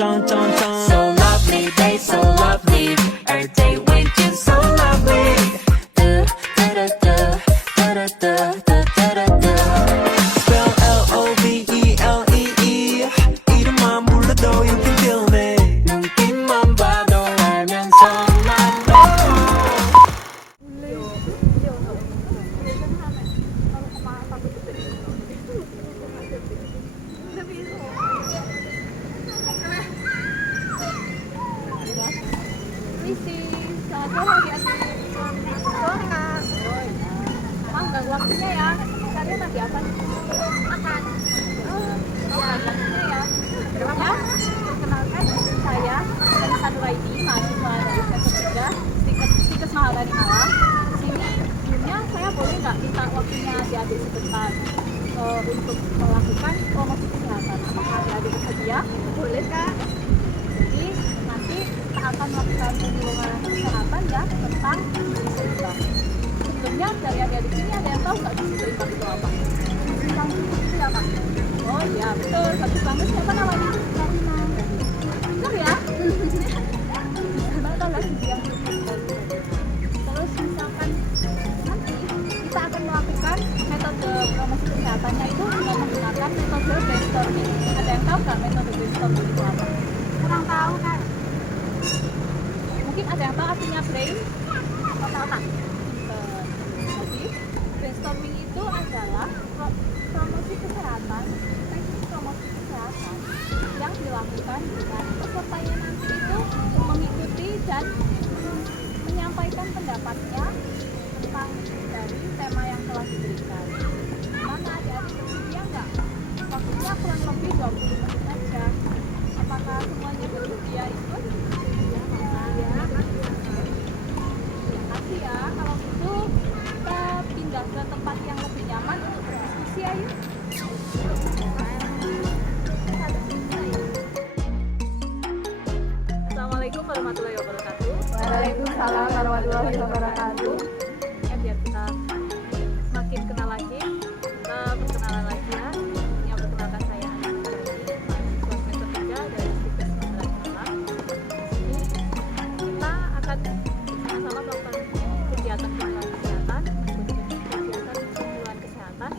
So lovely, they so lovely. Every day with you so lovely. Spell L-O-V-E-L-E-E. 이름만 불러도 you can feel me. 눈빛만 봐도 알면서 난 너. Waktunya ya, kalian lagi apa nih? Makan. Waktunya ya. Perkenalkan saya Anissa Nuraidi, mahasiswa dari semester 3 Stikes Maharani Malang. Sini sebelumnya saya boleh nggak minta waktunya adik-adik sebentar untuk melakukan promosi kesehatan? Apakah adik-adik bersedia? Boleh Kak. Jadi nanti kita akan melakukan pembimbingan kesehatan ya tentang gizi seimbang. Sebelumnya dari adik-adik sini ada yang tahu nggak gizi seimbang itu apa? Tentang gizi itu ya Kak? Oh iya betul, bagus banget. Siapa namanya? Karina. Betul ya? Bisa tahu lah gizi yang terus misalkan nanti kita akan melakukan metode promosi kesehatannya itu dengan menggunakan metode brainstorming. Ada yang tahu nggak metode brainstorming itu apa? Kurang tahu Kak. Mungkin ada yang tahu artinya brain? Otak-otak. Jadi brainstorming itu adalah promosi kesehatan, teknik promosi kesehatan yang dilakukan dengan pesertanya nanti itu mengikuti dan menyampaikan pendapatnya tentang dari tema yang telah diberikan. Mana adik-adik bersedia nggak? Waktunya kurang lebih 20 menit saja. Apakah semuanya bersedia ikut? Ya. Kasih ya, kalau gitu kita pindah ke tempat yang lebih nyaman untuk berdiskusi ayo. Assalamualaikum warahmatullahi wabarakatuh. Waalaikumsalam warahmatullahi wabarakatuh. Ya biar kita semakin kenal lagi, kita perkenalan lagi ya. Yang perkenalkan saya Anissa Nuraidi, mahasiswa semester 3 dari Stikes Maharani Malang. Di sini kita akan sama-sama melakukan kegiatan kesehatan, kegiatan pengumpulan kesehatan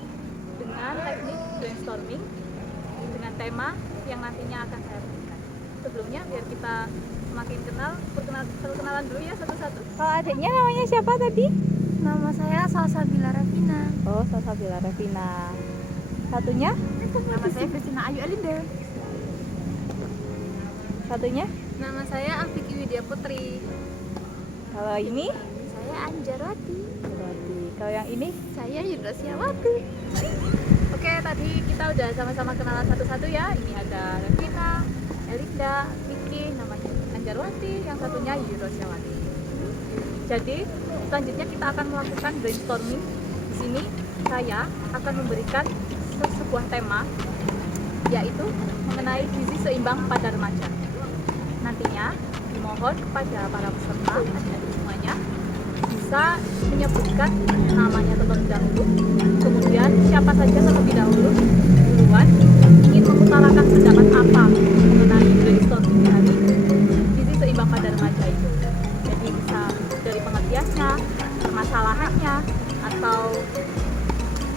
dengan teknik brainstorming dengan tema yang nantinya akan saya berikan. Sebelumnya biar kita semakin kenal, perkenalan dulu ya satu-satu. Kalau adiknya namanya siapa tadi? Nama saya Salsabila Rafina. Oh, Salsabila Rafina. Satunya? Nama saya Kristina Ayu Alinda. Satunya? Nama saya Alfiki Widya Putri. Kalau ini? Saya Anjarwati. Berarti. Kalau yang ini? Saya Yudrasiawati. Oke, tadi kita udah sama-sama kenalan satu-satu ya. Ini ada Revina, Elinda, Vicky, namanya Anjarwati, yang satunya Yudrasiawati. Jadi selanjutnya kita akan melakukan brainstorming. Di sini saya akan memberikan sebuah tema, yaitu mengenai gizi seimbang pada remaja. Nantinya dimohon kepada para peserta adik-adik semuanya bisa menyebutkan namanya terlebih dahulu, kemudian siapa saja terlebih dahulu duluan ingin mengutarakan pendapat apa mengenai brainstorming hari gizi seimbang pada remaja itu. Jadi bisa dari pengertiannya, permasalahannya, atau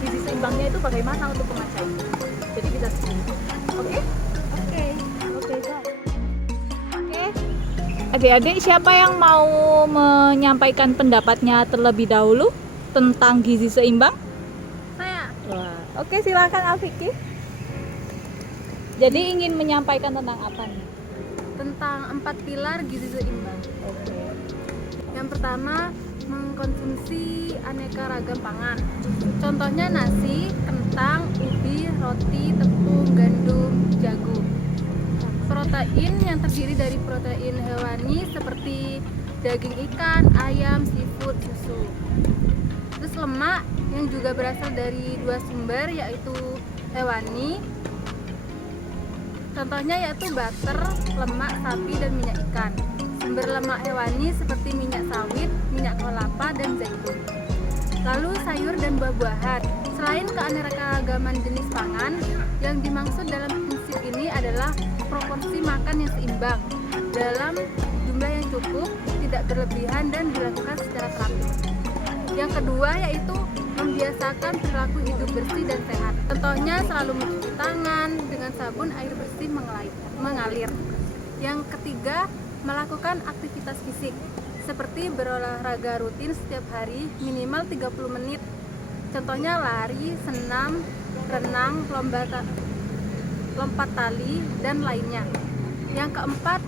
gizi seimbangnya itu bagaimana untuk remaja itu. Jadi bisa seperti itu. Oke? Oke, Kak. Oke. Adik-adik, siapa yang mau menyampaikan pendapatnya terlebih dahulu tentang gizi seimbang? Saya. Wah, oke, silakan Alfiki. Jadi ingin menyampaikan tentang apa nih? Tentang 4 pilar gizi seimbang. Oke. Yang pertama, mengkonsumsi aneka ragam pangan. Contohnya nasi, kentang, ubi, roti, tepung, gandum, jagung. Protein yang terdiri dari protein hewani seperti daging ikan, ayam, seafood, susu. Terus lemak yang juga berasal dari 2 sumber yaitu hewani. Contohnya yaitu butter, lemak sapi, dan minyak ikan. Sumber lemak hewani seperti minyak sawit, minyak kelapa, dan zaitun. Lalu sayur dan buah-buahan. Selain keanekaragaman jenis pangan, yang dimaksud dalam prinsip ini adalah proporsi makan yang seimbang dalam jumlah yang cukup, tidak berlebihan dan dilakukan secara teratur. Yang kedua yaitu membiasakan perilaku hidup bersih dan sehat. Contohnya selalu mencuci tangan dengan sabun air bersih mengalir. Yang ketiga, melakukan aktivitas fisik seperti berolahraga rutin setiap hari minimal 30 menit. Contohnya lari, senam, renang, lompat tali, dan lainnya. Yang keempat,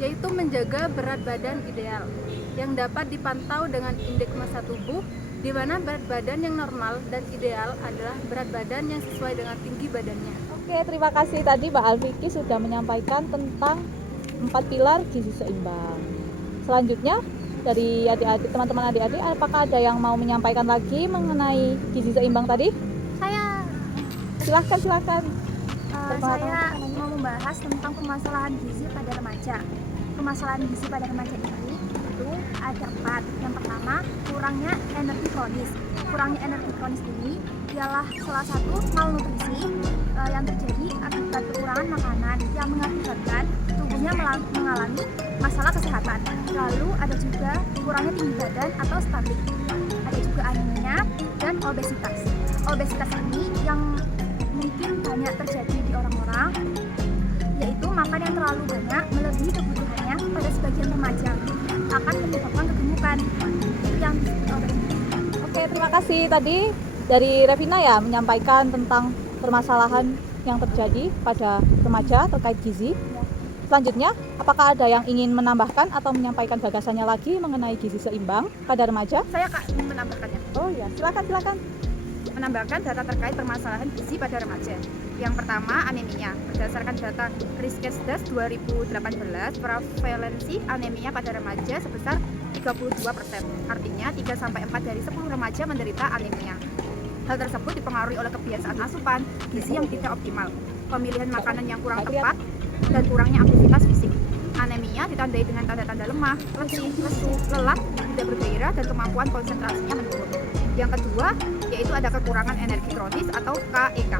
yaitu menjaga berat badan ideal yang dapat dipantau dengan indeks massa tubuh, di mana berat badan yang normal dan ideal adalah berat badan yang sesuai dengan tinggi badannya. Oke, terima kasih tadi Mbak Alfiki sudah menyampaikan tentang 4 pilar gizi seimbang. Selanjutnya dari adik-adik, teman-teman adik-adik, apakah ada yang mau menyampaikan lagi mengenai gizi seimbang tadi? Saya Silahkan. saya mau membahas tentang permasalahan gizi pada remaja. Permasalahan gizi pada remaja ini itu ada 4. Yang pertama, kurangnya energi kronis. Kurangnya energi kronis ini ialah salah satu malnutrisi yang terjadi akibat kekurangan makanan yang mengakibatkan tubuhnya mengalami masalah kesehatan. Lalu ada juga kurangnya tinggi badan atau stunting. Ada juga anemia dan obesitas. Obesitas ini yang mungkin banyak terjadi di orang-orang, yaitu makan yang terlalu banyak melebihi kebutuhannya pada sebagian remaja akan menyebabkan kegemukan yang obesitas. Oke, terima kasih tadi dari Revina ya menyampaikan tentang permasalahan yang terjadi pada remaja terkait gizi. Selanjutnya, apakah ada yang ingin menambahkan atau menyampaikan gagasannya lagi mengenai gizi seimbang pada remaja? Saya ingin menambahkannya. Oh ya, silakan. Menambahkan data terkait permasalahan gizi pada remaja. Yang pertama, anemia. Berdasarkan data Riskesdas 2018, prevalensi anemia pada remaja sebesar 32%. Artinya 3-4 dari 10 remaja menderita anemia. Hal tersebut dipengaruhi oleh kebiasaan asupan gizi yang tidak optimal, pemilihan makanan yang kurang tepat, dan kurangnya aktivitas fisik. Anemia ditandai dengan tanda-tanda lemah, letih, lesu, lelah, tidak bergairah, dan kemampuan konsentrasinya menurun. Yang kedua, yaitu ada kekurangan energi kronis atau KEK.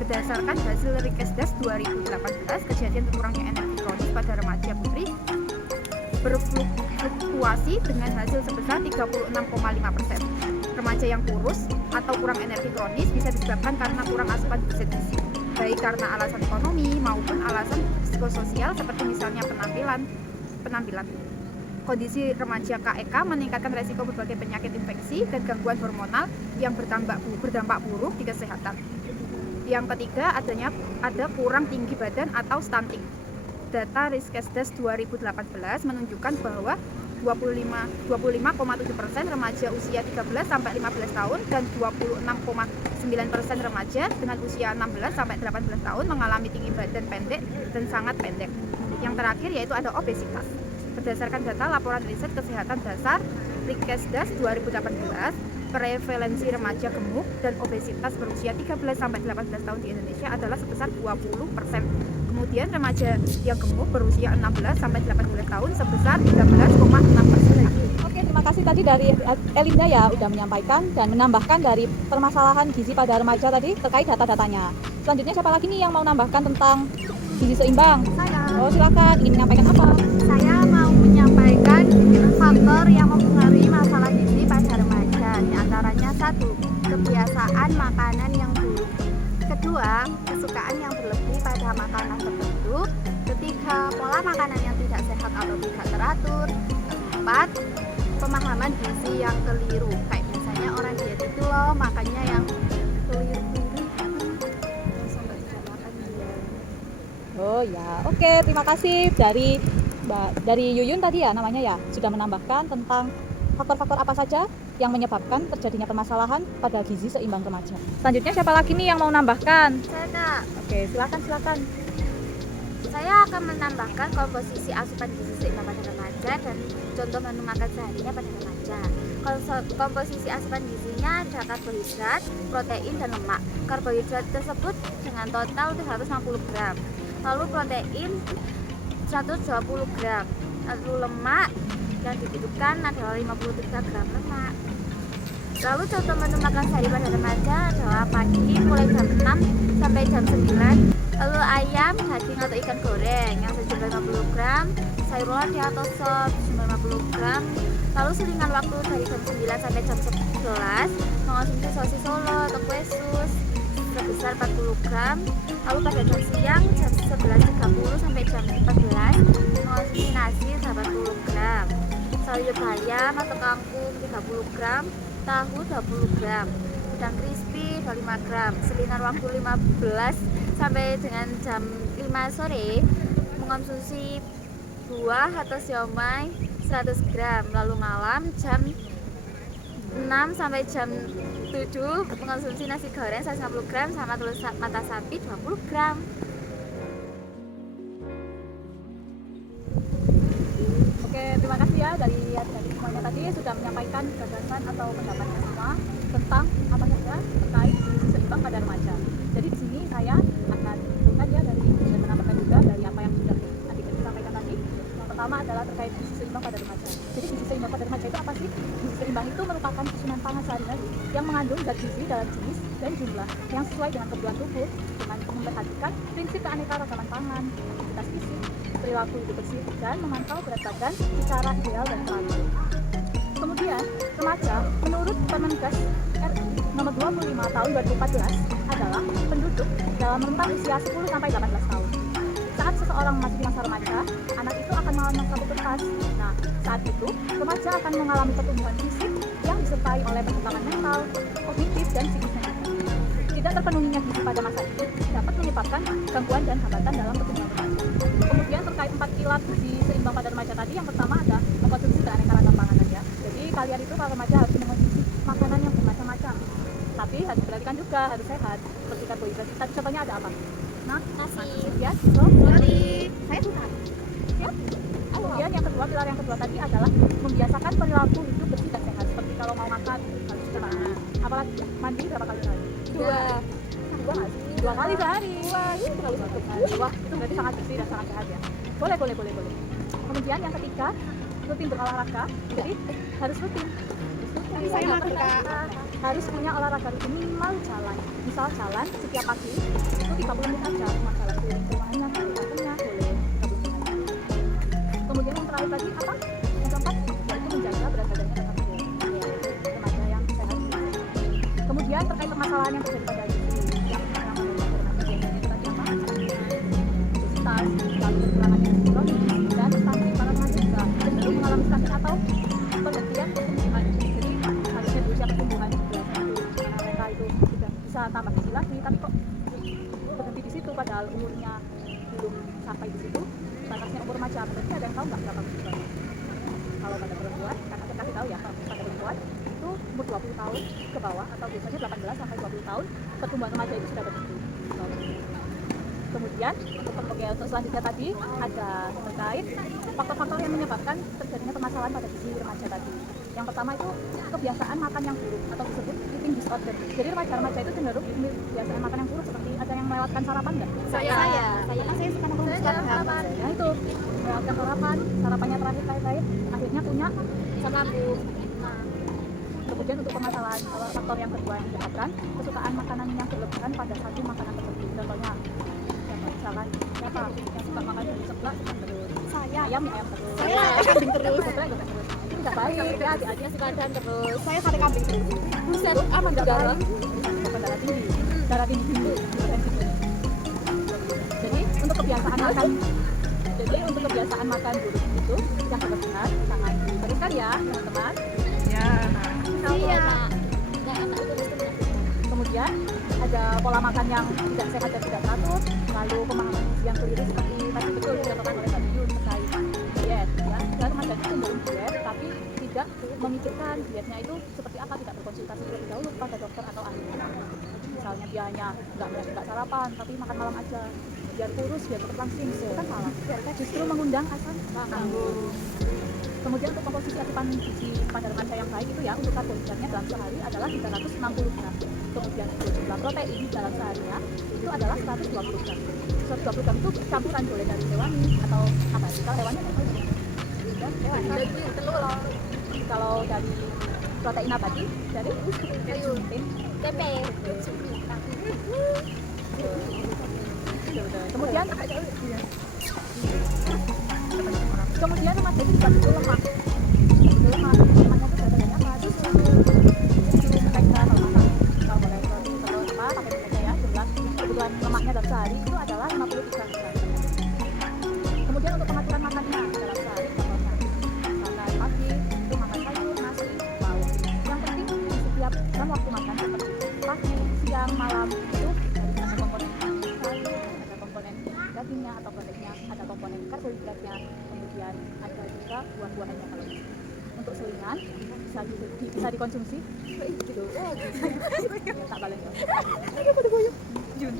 Berdasarkan hasil Riskesdas 2018, kejadian kurangnya energi kronis pada remaja putri berfluktuasi dengan hasil sebesar 36,5%. Remaja yang kurus atau kurang energi kronis bisa disebabkan karena kurang asupan zat gizi, baik karena alasan ekonomi maupun alasan psikososial seperti misalnya penampilan. Kondisi remaja KEK meningkatkan resiko berbagai penyakit infeksi dan gangguan hormonal yang berdampak buruk di kesehatan. Yang ketiga, ada kurang tinggi badan atau stunting. Data Riskesdas 2018 menunjukkan bahwa 25,7% remaja usia 13-15 tahun dan 26,9% remaja dengan usia 16-18 tahun mengalami tinggi badan pendek dan sangat pendek. Yang terakhir yaitu ada obesitas. Berdasarkan data laporan riset kesehatan dasar Riskesdas 2018, prevalensi remaja gemuk dan obesitas berusia 13-18 tahun di Indonesia adalah sebesar 20%. Kemudian remaja yang gemuk berusia 16-18 tahun sebesar 13,6%. Oke, terima kasih tadi dari Elinda ya udah menyampaikan dan menambahkan dari permasalahan gizi pada remaja tadi terkait data-datanya. Selanjutnya siapa lagi nih yang mau menambahkan tentang gizi seimbang? Saya Oh, silakan. Ingin menyampaikan apa? mau menyampaikan faktor yang mempengaruhi masalah gizi pada remaja. Di antaranya 1, kebiasaan makanan yang buruk. Kedua, kesukaan yang berlebih pada makanan tertentu. Ketiga, pola makanan yang tidak sehat atau tidak teratur. Keempat, pemahaman gizi yang keliru. Kayak biasanya orang diet itu loh makannya yang keliru sampai tidak makan dia. Oh ya, oke, terima kasih dari Yuyun tadi ya namanya ya sudah menambahkan tentang faktor-faktor apa saja yang menyebabkan terjadinya permasalahan pada gizi seimbang remaja. Selanjutnya siapa lagi nih yang mau menambahkan? Saya Kak. Oke, silakan. Saya akan menambahkan komposisi asupan gizi seimbang pada remaja dan contoh menu makan seharinya pada remaja. Komposisi asupan gizinya ada karbohidrat, protein, dan lemak. Karbohidrat tersebut dengan total 360 gram. Lalu protein 120 gram. Lalu lemak yang dibutuhkan adalah 53 gram lemak. Lalu contoh menu makan sehari pada remaja adalah pagi mulai jam 6 sampai jam 9. Lalu ayam, daging atau ikan goreng yang sejumlah 50 gram, sayur lodeh atau sop sejumlah 50 gram. Lalu selingan waktu dari jam 9 sampai jam 11 mengonsumsi sosis solo atau kue sus sebesar 40 gram. Lalu pada jam siang jam 11.30 sampai jam 14 mengonsumsi nasi 80 gram, sayur bayam atau kangkung 30 gram, tahu 20 gram, udang crispy 25 gram. Selingan waktu 15 sampai dengan jam 5 sore mengonsumsi buah atau siomay 100 gram. Lalu malam jam 6 sampai jam 7 mengonsumsi nasi goreng 150 gram sama telur mata sapi 20 gram. Oke, terima kasih ya dari adik-adik semuanya tadi sudah menyampaikan gagasan atau pendapatnya semua tentang apa saja terkait gizi seimbang pada remaja. Jadi di sini saya akan menyimpulkan ya dari dan menambahkan juga dari apa yang sudah adik-adik sampaikan tadi. Yang pertama adalah terkait gizi seimbang pada remaja. Jadi gizi seimbang pada remaja itu apa sih? Gizi seimbang itu merupakan susunan pangan sehari-hari yang mengandung zat gizi dalam jenis dan jumlah yang sesuai dengan kebutuhan tubuh dengan memperhatikan prinsip keanekaragaman pangan, aktivitas fisik, perilaku hidup bersih, dan memantau berat badan secara ideal dan teratur. Kemudian, remaja menurut Permenkes RI nomor 25 tahun 2014 adalah penduduk dalam rentang usia 10 sampai 18 tahun. Saat seseorang memasuki masa remaja, anak itu akan mengalami masa pubertas. Nah, saat itu remaja akan mengalami pertumbuhan fisik yang disertai oleh perkembangan mental, kognitif, dan psikisnya. Tidak terpenuhinya gizi pada masa ini dapat menyebabkan gangguan dan hambatan dalam pertumbuhan remaja. Kemudian terkait 4 pilar gizi seimbang pada remaja tadi, yang pertama ada mengkonsumsi keanekaragaman panganan ya. Jadi kalian itu para remaja harus mengkonsumsi makanan yang bermacam-macam. Tapi harus diperhatikan juga harus sehat. Seperti karbohidrat. Tadi contohnya ada apa? Nah, Nasi, ya, roti. saya bukan. Ya. Kemudian yang kedua, pilar yang kedua tadi adalah membiasakan perilaku hidup bersih dan sehat. Seperti kalau mau makan harus cuci tangan. Apalagi ya, mandi berapa kali sehari? Dua nggak sih? 2 kali sehari. Wah, itu terlalu satu kali. Wah, itu berarti sangat bersih dan sangat sehat ya. Boleh. Kemudian yang ketiga, rutin berolahraga. Jadi harus rutin. Saya makan, Kak. Harus punya olahraga rutin, minimal jalan. Misal jalan setiap pagi itu 30 menit aja, cuma jalan keliling rumahnya, boleh 30 menit aja. Kemudian yang terakhir tadi apa? Yang keempat, yaitu menjaga berat badannya tetap ideal. Remaja yang sehat. Kemudian terkait permasalahan yang terjadi pada gizi yang remaja itu tadi apa? Obesitas, lalu kekurangan gizi kronis, dan stunting. Para remaja juga cenderung mengalami stunting atau penghentian pertumbuhan. Jadi harusnya di usia pertumbuhan biasanya itu karena mereka itu sudah bisa tambah gizi lagi, tapi kok berhenti di situ padahal umurnya belum sampai di situ. Batasnya umur remaja, berarti ada yang tahu nggak berapa bulan? Kalau pada perempuan, karena kita kasih tahu ya, kalau pada perempuan itu umur 20 tahun ke bawah atau biasanya 18 sampai 20 tahun pertumbuhan remaja itu sudah berhenti. Kemudian untuk selanjutnya tadi ada terkait faktor-faktor yang menyebabkan terjadinya permasalahan pada gizi remaja tadi. Yang pertama itu kebiasaan makan yang buruk atau disebut eating disorder. Jadi remaja-remaja itu cenderung kebiasaan makan yang buruk, seperti ada yang melewatkan sarapan nggak? Saya kan saya suka makan sarapan. Ya itu melewatkan sarapan, sarapannya terakhir akhirnya punya asam lambung. Kemudian untuk permasalahan faktor yang kedua yang menyebabkan kesukaan makanan yang berlebihan pada satu makanan tertentu. Contohnya misalkan siapa yang suka makan seblak terus, saya ayam terus, Saya kambing terus. itu nggak baik ya, adik-adiknya suka dan terus. Saya sate kambing terus. Buset, aman nggak baik? Darah tinggi, darah tinggi, hipertensi. Jadi untuk kebiasaan makan buruk itu yang berlebihan sangat berlebihan ya teman-teman. Iya. Kemudian ada pola makan yang tidak sehat dan tidak teratur, lalu pemahaman gizi yang keliru seperti tadi betul dicontohkan oleh Mbak Yun terkait diet ya. Dan remaja itu cenderung diet tapi tidak memikirkan dietnya itu seperti apa, tidak berkonsultasi terlebih dahulu pada dokter atau ahli. Misalnya dia hanya nggak sarapan tapi makan malam aja biar kurus, biar tetap langsing, itu kan salah. Mereka justru mengundang asam lambung. Kemudian untuk komposisi asupan gizi pada remaja yang baik itu ya, untuk karbohidratnya dalam sehari adalah 360 gram. Kemudian untuk jumlah protein dalam seharinya itu adalah 120 gram. 120 gram itu campuran boleh dari hewani atau apa? Kalau hewannya apa? Hewan. Telur. Kalau dari protein abadi dari sayur tempe kemudian kemudian lemak jadi juga butuh lemak lemaknya tuh badannya apa terus mereka kalau makan kalau boleh terus apa pakai mereka ya jelas kebutuhan lemaknya dalam sehari itu adalah 53 gram. Kemudian untuk pengaturan makannya dalam sehari contohnya makan pagi itu makan sayur nasi lauk yang penting di setiap jam waktu makan seperti pagi siang malam itu ada komponen sayur ada komponen dagingnya atau proteinnya ada komponen karbohidratnya kemudian ada juga buah-buahannya. Kalau untuk selingan bisa dikonsumsi gitu tak balen aduh pada boyok Jun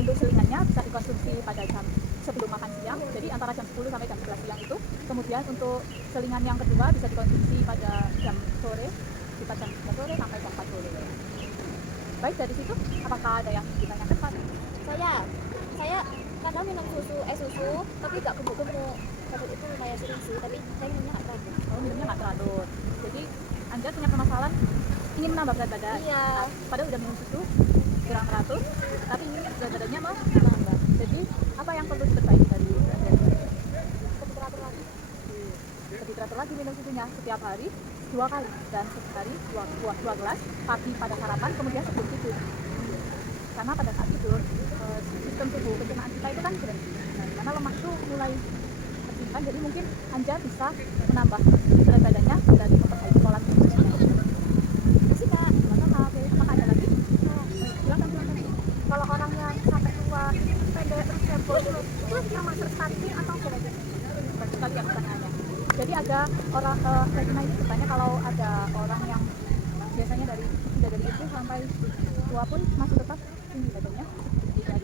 untuk selingannya bisa dikonsumsi pada jam sebelum makan siang jadi antara jam 10 sampai jam 11 siang itu. Kemudian untuk selingan yang kedua bisa dikonsumsi pada jam sore sekitar jam 3 sore sampai jam 4 sore. Baik, dari situ apakah ada yang ditanyakan Pak? saya kadang minum susu tapi gak gemuk-gemuk tapi itu lumayan sering sih tapi saya minumnya gak teratur. Minumnya nggak teratur jadi Anda punya permasalahan ingin menambah berat badan. Iya. Padahal udah minum susu kurang teratur tapi ingin berat badannya mau menambah. Jadi apa yang perlu diperbaiki dari Lebih teratur lagi. lebih teratur lagi minum susunya setiap hari 2 kali dan setiap hari 2 gelas pagi pada sarapan kemudian sebelum tidur. Karena pada saat tidur sistem tubuh pencernaan kita itu kan berhenti. Nah, dimana lemak itu mulai tersimpan jadi mungkin Anda bisa menambah berat badannya dari memperbaiki pola tidur. Masih Kak. Sama maka ada lagi silakan. Kalau orang yang sampai tua pendek terus tempo itu yang master stunting atau gimana? Banyak sekali ya pertanyaannya. Jadi ada orang Regina ini bertanya kalau ada orang yang biasanya dari kecil sampai tua pun masih tetap tinggi badannya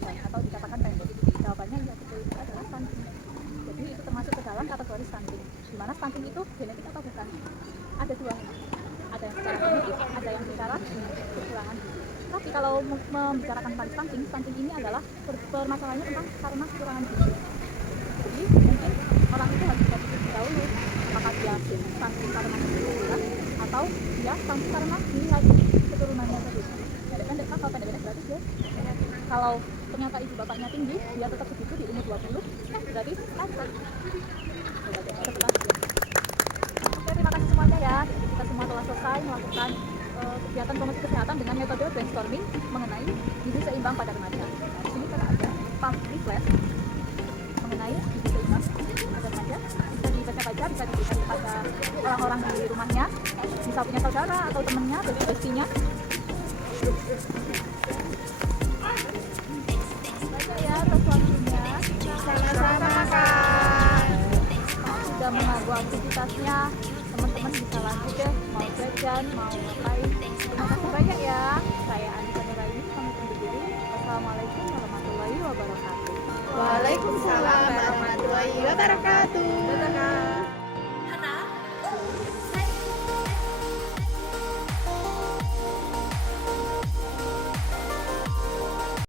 atau dikatakan pendek. Jawabannya iya betul, itu adalah stunting. Jadi itu termasuk ke dalam kategori stunting. Di mana stunting itu genetik atau bukan? Ada dua. Ada yang secara genetik, ada yang secara kekurangan. Tapi kalau membicarakan tentang stunting ini adalah permasalahannya tentang karena kekurangan gizi. Jadi mungkin orang itu harus dipikir dahulu apakah dia stunting karena keturunan atau dia stunting karena nilai keturunannya tadi. Pendek kan, kalau pendek berarti dia kalau ternyata ibu bapaknya tinggi dia tetap begitu di umur 20 berarti stunting. Oke, terima kasih semuanya ya. Kita semua telah selesai melakukan kegiatan promosi kesehatan dengan metode brainstorming mengenai gizi seimbang pada remaja. Nah, di sini kita ada pamflet mengenai gizi seimbang pada remaja. Bisa dibaca-baca, bisa diberikan kepada orang-orang di rumahnya, bisa punya saudara atau temannya, bestinya. Baca ya atas waktunya. Sama-sama Kak. Kalau sudah mengganggu aktivitasnya, teman-teman bisa lanjut ya, mau jajan, mau ngapain. Terima kasih banyak ya. Saya Anissa Nuraini, pamit undur diri. Wassalamualaikum warahmatullahi wabarakatuh. Waalaikumsalam warahmatullahi wabarakatuh. Dadah, Kak.